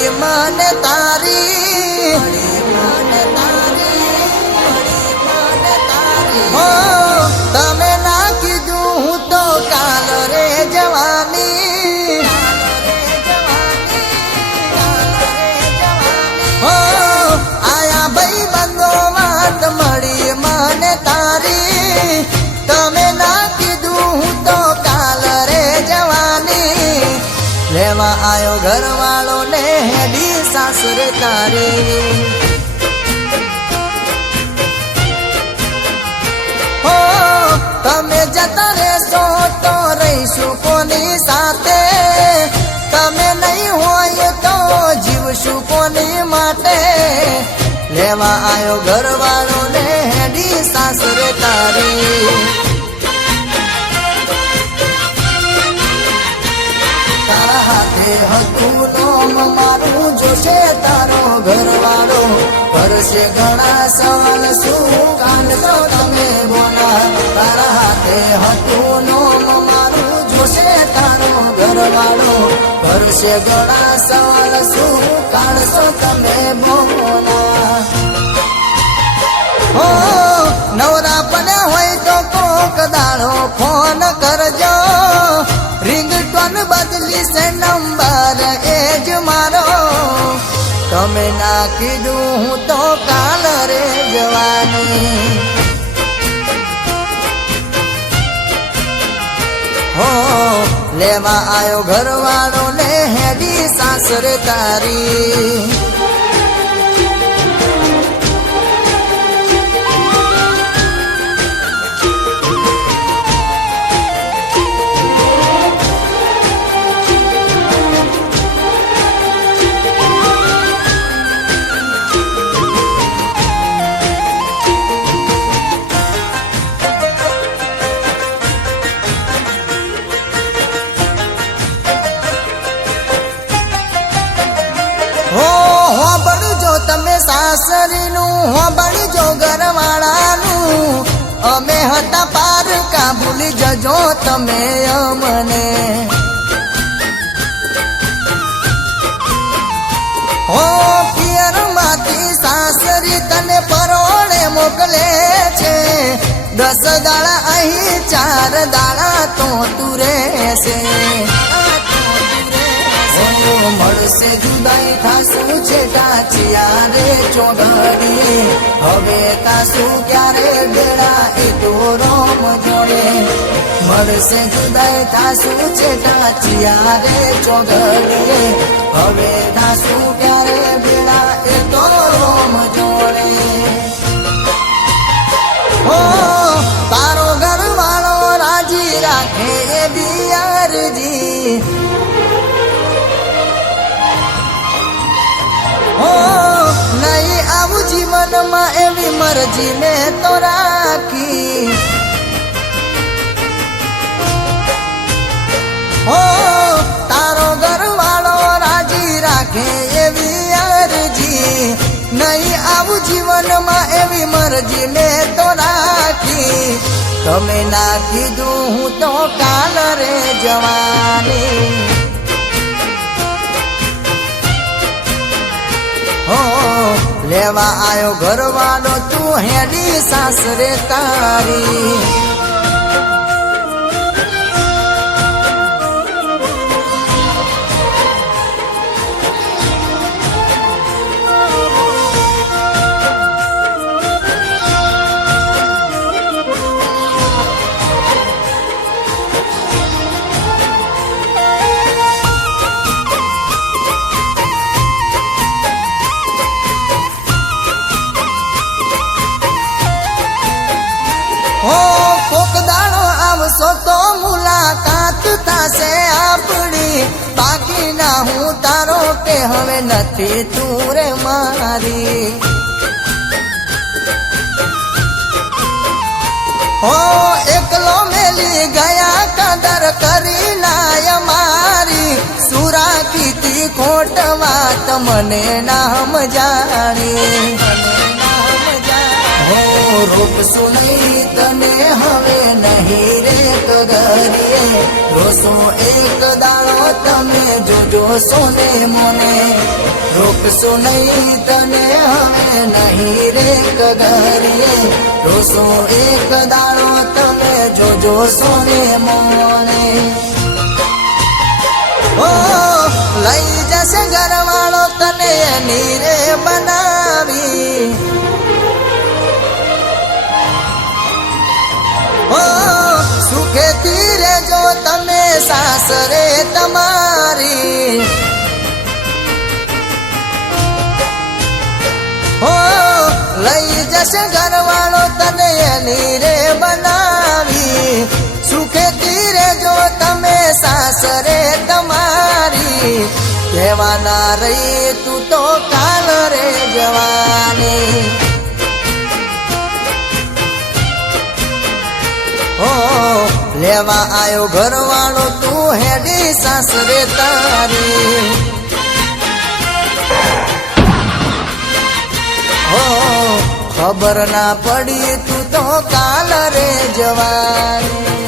મળી મને તારી હો તમે ના કીધું હું તો કાલ રે જવાની હો આયા ભાઈ બંધો વાત મળી મને તારી તમે ના કીધું હું તો કાલ રે જવાની લેવા આયો ઘરવાળો ને હેડી સાસરે તારી હો તમે જતા રહેશો તો રહીશું કોની સાથે તમે નહીં હોય તો જીવશું કોની માટે લેવા આયો ઘરવાળો ને હેડી સાસરે તારી તારા હાથે હતું નોમ મારું જોશે તારો ઘરવાળો કરશે ઘણા સવાલ શું કાઢશો તમે બોલા તારા હાથે હતું નોમ મારું જોશે તારો ઘરવાળો કરશે ઘણા સવાલ શું કાઢશો તમે બોલા હો નવરા પણ હોય તો કોક દાડો ફોન કરજો રિંગટોન બદલી છે નંબર એ જ મારો તમે ના કીધું હું તો કાલ રે જવાની હો લેવા આયો ઘરવાળો ને હેડી સાસરે તારી તમે સાસરીનું હોબળજો ઘરવાળાનું અમે હતા પારકા ભૂલી જજો તમે અમને હો પિયરમાંથી સાસરી તને પરોળે મોકલે છે 10 દાડા અહીં 4 દાડા તો તું રહેશે મળશે જુદાઈ થાશું છે ટાચિયા રે ચોગડીએ હવે તાશું ક્યારે બેડા એ તો રોમ જોડે મળશે જુદાઈ થાશું છે ટાચિયા રે ચોગડીએ હવે તાશું ક્યારે બેડા એ તો રોમ જોડે હો તારો ઘરવાળો રાજી રાખે એ બિયારજી હો નહીં આવું જીવનમાં એવી મરજી મેં તો રાખી હો તારો ઘરવાળો રાજી રાખે એવી અરજી નહીં આવું જીવનમાં એવી મરજી મેં તો રાખી તમે ના કીધું હું તો કાલ રે જવાની હો લેવા આયો ઘરવાળો તું હેડી સાસરે તારી કોક દાડો આવશો તો મુલાકાત થશે આપણી બાકી ના હું તારો કે હવે નથી તું રે મારી હો એકલો મેલી ગયા કદર કરી નાય મારી સુરા કીધી ખોટ વાત મને નામ જાણી હો રોકશો નહીં તને હવે નહીં રે કગરીએ રોસો એક દાડો તમે જોજો સોને મોને રોકશો નહીં તને હવે નહીં રે કગરીએ રોસો એક દાડો તમે જોજો સોને મોને ઓ લઈ જશે ઘરવાળો તને એની રે બનાવી ઓ સુખેથી રહેજો તમે સાસરે તમારી ઓ લઈ જશે ઘરવાળો તને એની રે બનાવી સુખેથી રહેજો તમે સાસરે તમારી કહેવાના રહી તું તો કાલ રે જવાની ઓ લેવા આયો ઘરવાળો તું હેડી સાસરે તારી ઓ ખબર ના પડી તું તો કાલ રે જવાની